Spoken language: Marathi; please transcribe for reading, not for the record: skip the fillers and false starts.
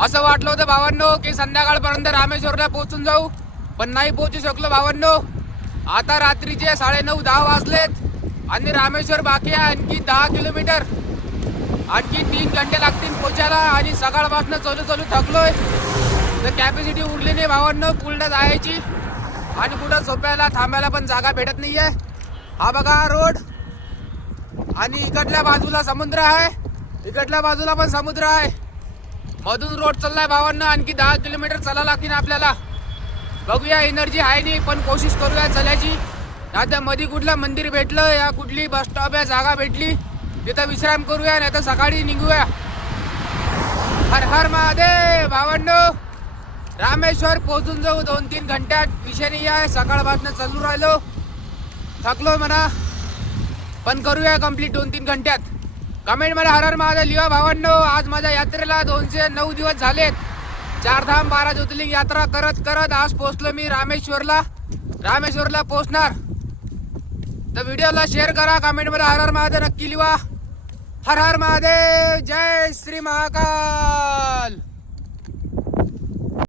असं वाटलं होतं भावांनो की संध्याकाळपर्यंत रामेश्वरला पोहोचून जाऊ, पण नाही पोहोचू शकलो भावांनो. आता रात्रीचे 9:30-10 वाजलेत आणि रामेश्वर बाकी आहे आणखी 10 किलोमीटर. आणखी 3 घंटे लागतील पोहोचायला आणि सकाळपासून चालू थकलोय. तर कॅपॅसिटी उरली नाही भावांनो पूर्ण जायची आणि कुठं झोपायला थांबायला पण जागा भेटत नाहीये. हा बघा रोड आणि इकडल्या बाजूला समुद्र आहे, इकडल्या बाजूला पण समुद्र आहे. मधून रोड चाललाय भावांना. आणखी 10 किलोमीटर चालायला लागतील आपल्याला. बघूया एनर्जी आहे नाही पण कोशिश करूया चलायची. आता मध्ये कुठलं मंदिर भेटलं या कुठली बस स्टॉप या जागा भेटली तिथं विश्राम करूया, नाही तर सकाळी निघूया. हर हर महादेव भावांनो. रामेश्वर पोहोचून जाऊ 2-3 घंट्यात. विषय नाही आहे, सकाळपासून चालू राहिलो, थकलो म्हणा, पण करूया कंप्लीट 2-3 घंट्यात. कमेंट मध्ये हर हर महादेव लिहा भावांनो. आज माझ्या यात्रेला 209 दिवस झालेत. 4 धाम 12 ज्योतिर्लिंग यात्रा करत करत आज पोहोचलो मी रामेश्वरला. रामेश्वरला पोहोचणार. तर व्हिडिओला शेअर करा, कमेंट मध्ये हर हर महादेव नक्की लिहा. हर हर महादेव. जय श्री महाकाल.